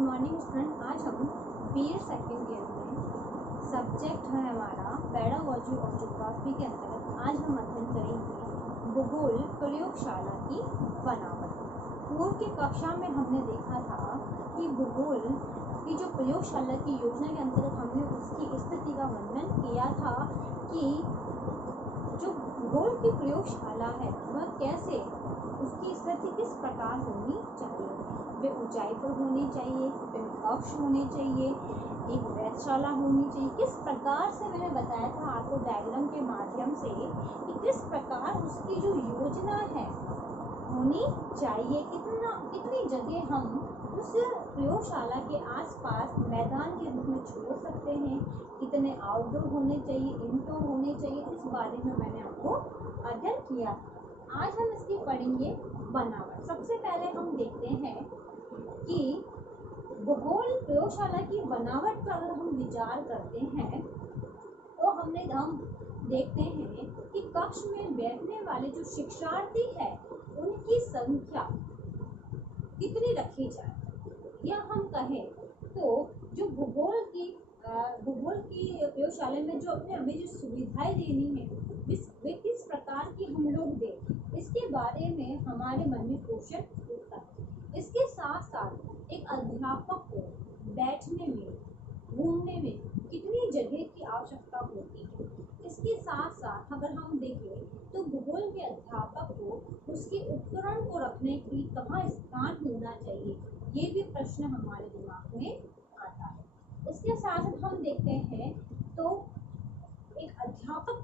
Morning student. आज हम BEd second year में सब्जेक्ट है हमारा पेडागोजी ऑफ ज्योग्राफी के अंतर्गत आज हम अध्ययन करेंगे भूगोल प्रयोगशाला की बनावट। पूर्व की कक्षा में हमने देखा था कि भूगोल की जो प्रयोगशाला की योजना के अंतर्गत हमने उसकी स्थिति का वर्णन किया था कि जो भूगोल की प्रयोगशाला है वह कैसे, उसकी स्थिति किस प्रकार होनी चाहिए। वे ऊंचाई पर होनी चाहिए, कक्ष होने चाहिए, एक वेधशाला होनी चाहिए। किस प्रकार से मैंने बताया था आपको डायग्राम के माध्यम से कि किस प्रकार उसकी जो योजना है होनी चाहिए। कितनी जगह हम उस प्रयोगशाला के आसपास मैदान के रूप में छोड़ सकते हैं, कितने आउटडोर होने चाहिए, इनडोर होने चाहिए, इस बारे में मैंने आपको अध्ययन किया। आज हम इसकी पढ़ेंगे बनावट। सबसे पहले हम देखते हैं कि भूगोल प्रयोगशाला की बनावट पर अगर हम विचार करते हैं तो हम देखते हैं कि कक्ष में बैठने वाले जो शिक्षार्थी है उनकी संख्या कितनी रखी जाए, या हम कहें तो जो भूगोल की प्रयोगशाला में जो हमें जो सुविधाएं देनी है वे किस प्रकार की हम लोग दें, इसके बारे में हमारे मन में क्वेश्चन उठता है। इसके साथ साथ एक अध्यापक को बैठने में, घूमने में कितनी जगह की आवश्यकता होती है। इसके साथ साथ अगर हम देखें तो भूगोल के अध्यापक को उसके उपकरण को रखने की कहाँ स्थान होना चाहिए, ये भी प्रश्न हमारे दिमाग में आता है। इसके साथ हम देखते हैं तो एक अध्यापक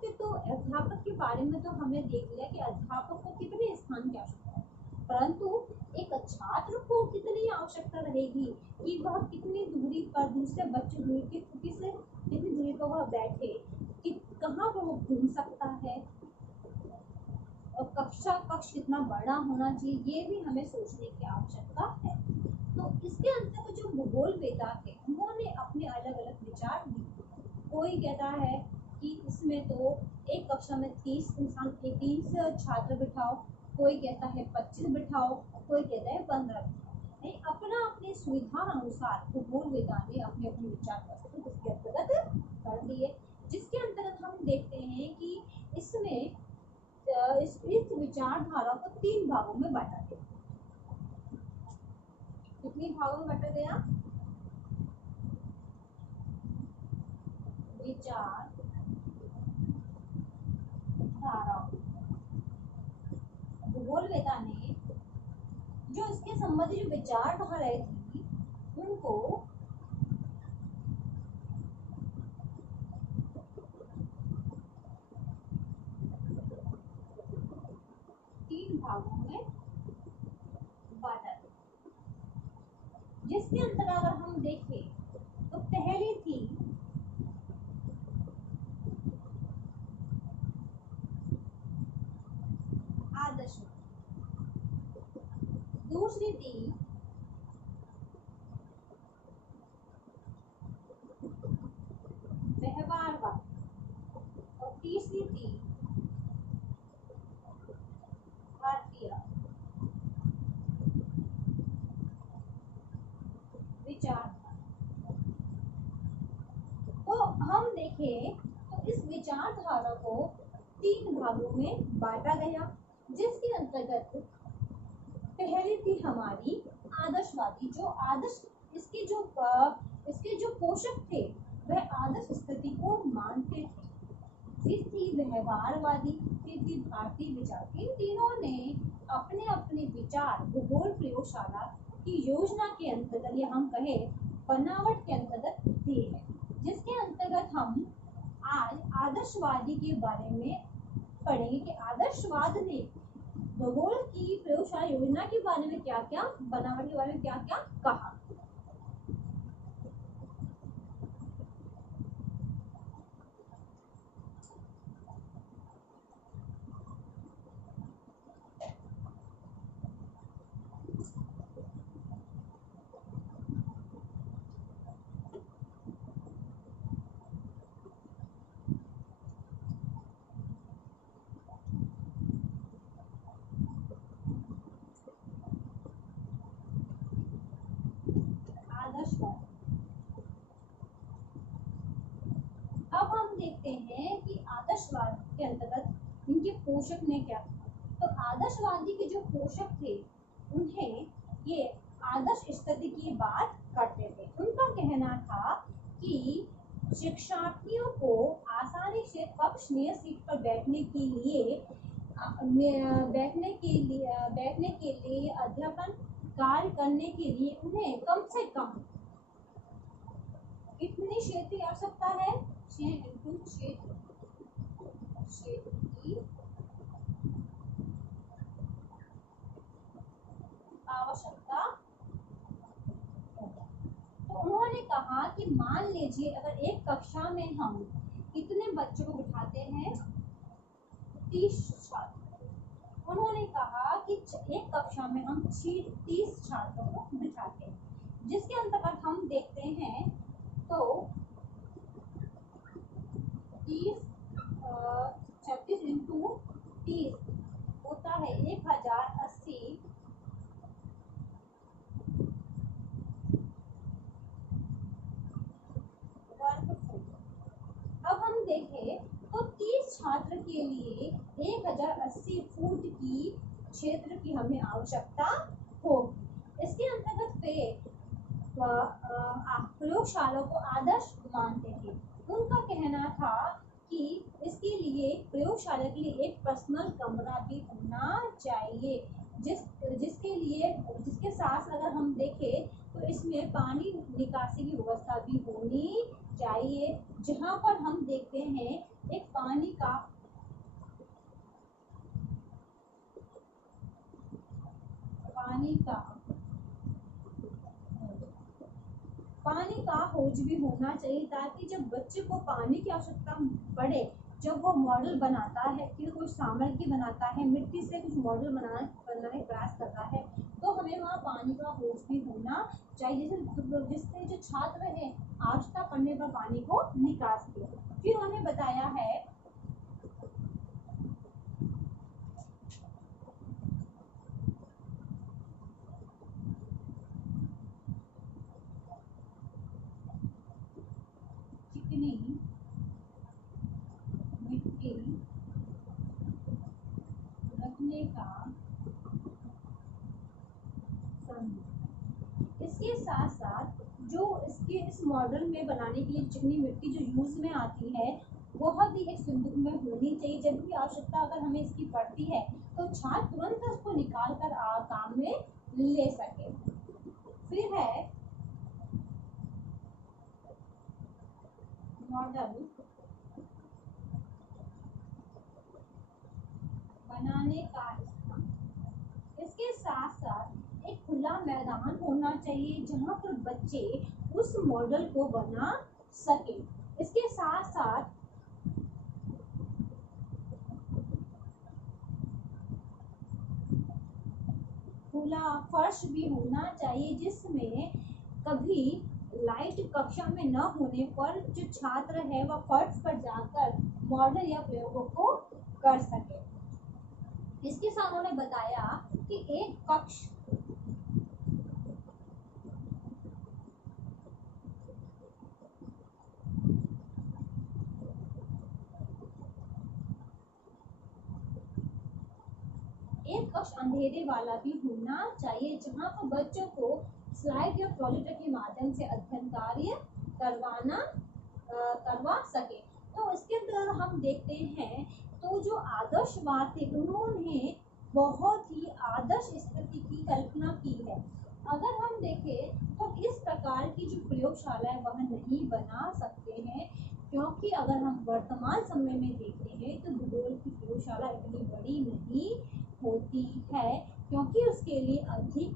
के बारे में तो हमने देख लिया कि अध्यापक को कितने स्थान की आवश्यकता है, परंतु एक छात्र को कितनी आवश्यकता रहेगी कि वह कितनी दूरी पर दूसरे बच्चों कितनी दूरी पर वह बैठे, कि कहाँ पर वो घूम सकता है, और कक्ष कितना बड़ा होना चाहिए, ये भी हमें सोचने की आवश्यकता है। तो इसके अंतर्गत जो भूगोलवेता है उन्होंने अपने अलग अलग विचार दिए। कोई कहता है कि इसमें तो एक कक्षा में 30 छात्र बिठाओ, कोई कहता है 25 बिठाओ, कोई कहता है 15 बिठाओ। अपना अपनी सुविधा अनुसार भूगोलवेता ने अपने अपने विचार प्रस्तुत इसके अंतर्गत कर दिए, जिसके अंतर्गत हम देखते हैं कि इसमें इस विचारधारा को 3 भागों में बांटा गया। कितने भागों में बांटा गया? विचार धारा। भूगोलवेता ने जो इसके संबंधी जो विचारधाराएं थी उनको तीन भागों में बांटा गया, जिसके अंतर्गत अगर हम देखें तो पहली थी आदर्श, दूसरी थी व्यवहारवाद, और तीसरी थी भारतीय विचारधारा। तो हम देखें तो इस विचारधारा को 3 भागों में बांटा गया, जिसके अंतर्गत पहली थी हमारी आदर्शवादी। जो आदर्श इसके जो पोषक थे वह आदर्श स्थिति को मानते थे। फिर थी व्यवहारवादी, फिर थी भारतीय विचार। इन तीनों ने अपने अपने विचार भूगोल प्रयोगशाला की योजना के अंतर्गत, या हम कहें बनावट के अंतर्गत दिए हैं, जिसके अंतर्गत हम आज आदर्शवादी के बारे में पढ़ेंगे कि आदर्शवाद ने भूगोल की प्रयोगशाला योजना के बारे में क्या क्या, बनावट के बारे में क्या क्या कहा। पोषक ने क्या कहा? तो आदर्शवादी के जो पोषक थे उन्हें ये आदर्श स्थिति की बात करते थे। उनका कहना था कि शिक्षार्थियों को आसानी से कक्षीय सीट पर बैठने के लिए अध्यापन कार्य करने के लिए उन्हें कम से कम कितने क्षेत्र की आवश्यकता है? 6 इंटू क्षेत्र की आवश्यकता। तो उन्होंने कहा कि मान लीजिए अगर एक कक्षा में हम कितने बच्चों को बिठाते हैं? 30 छात्र। उन्होंने कहा कि एक कक्षा में हम 30 छात्रों को बिठाते हैं, जिसके अंतर्गत हम देखते हैं तो 36 इंटू 30 होता है 1080 वर्ग फुट। अब हम देखें तो 30 छात्र के लिए 1080 फुट की क्षेत्र की हमें आवश्यकता होगी। इसके अंतर्गत वे प्रयोगशाला को आदर्श मानते थे। उनका कहना था कि इसके लिए प्रयोगशाला के लिए एक पर्सनल कमरा भी होना चाहिए, जिसके साथ अगर हम देखें तो इसमें पानी निकासी की व्यवस्था भी होनी चाहिए, जहां पर हम देखते हैं एक पानी का हौज भी होना चाहिए, ताकि जब बच्चे को पानी की आवश्यकता पड़े, जब वो मॉडल बनाता है कि कोई सामग्री बनाता है, मिट्टी से कुछ मॉडल बनाने का प्रयास करता है, तो हमें वहाँ पानी का हौज भी होना चाहिए, जिससे जो छात्र है आवश्यकता पड़ने पर पानी को निकास दे। फिर उन्होंने बताया है चिकनी मिट्टी रखने का संबंध। इसके साथ साथ जो इस मॉडल में बनाने के लिए चिकनी मिट्टी जो यूज में आती है वह भी एक संदूक में होनी चाहिए। जब भी आवश्यकता अगर हमें इसकी पड़ती है तो छात्र तुरंत उसको निकाल कर काम में ले सके। फिर है मॉडल बनाने का स्थान। इसके साथ साथ एक खुला मैदान होना चाहिए जहां पर बच्चे उस मॉडल को बना सके। इसके साथ साथ खुला फर्श भी होना चाहिए, जिसमें कभी लाइट कक्षा में न होने पर जो छात्र है वह फर्श पर जाकर मॉडल या प्रयोगों को कर सके। इसके साथ उन्होंने बताया कि एक कक्ष अंधेरे वाला भी होना चाहिए, जहां पर बच्चों को स्लाइड या प्रोजेक्टर के माध्यम से अध्ययन कार्य करवा सके। तो इसके अंदर हम देखते हैं तो जो आदर्शवाद थे उन्होंने बहुत ही आदर्श स्थिति की कल्पना की है। अगर हम देखें तो इस प्रकार की जो प्रयोगशाला है वह नहीं बना सकते हैं, क्योंकि अगर हम वर्तमान समय में देखते हैं तो भूगोल की प्रयोगशाला इतनी बड़ी नहीं होती है, क्योंकि उसके लिए अधिक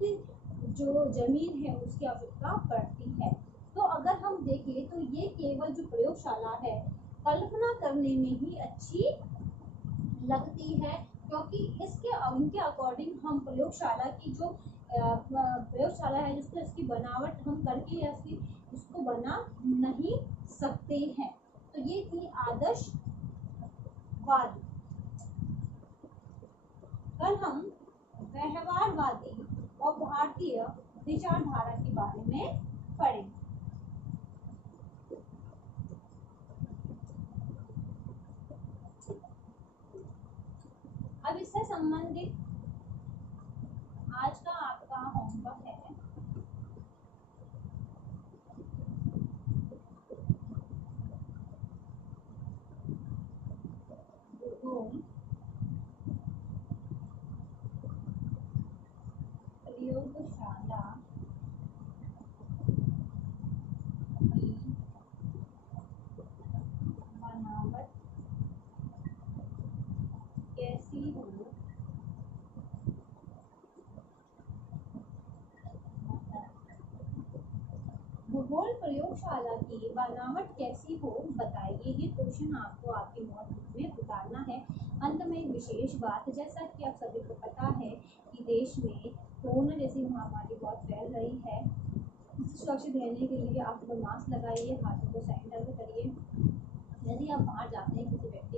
जो जमीन है उसकी आवश्यकता पड़ती है। तो अगर हम देखें तो ये केवल जो प्रयोगशाला है कल्पना करने में ही अच्छी लगती है, क्योंकि इनके अकॉर्डिंग हम प्रयोगशाला की जो प्रयोगशाला है जिसको इसकी बनावट हम करके या उसको बना नहीं सकते हैं। तो ये थी आदर्शवाद। कल हम व्यवहारवादी और भारतीय विचारधारा के बारे में पढ़ेंगे। अब इससे संबंधित आज का आपका होमवर्क है भूगोल प्रयोगशाला की बनावट कैसी हो भूगोल प्रयोगशाला की बनावट कैसी हो बताइए। ये क्वेश्चन आपको आपकी नोटबुक में उतारना है। अंत में एक विशेष बात, जैसा कि आप सभी को पता है कि देश में कोरोना जैसी महामारी बहुत फैल रही है। सुरक्षित रहने के लिए आप लोग मास्क लगाइए, हाथों को सैनिटाइजर करिए। यदि आप बाहर जाते हैं किसी व्यक्ति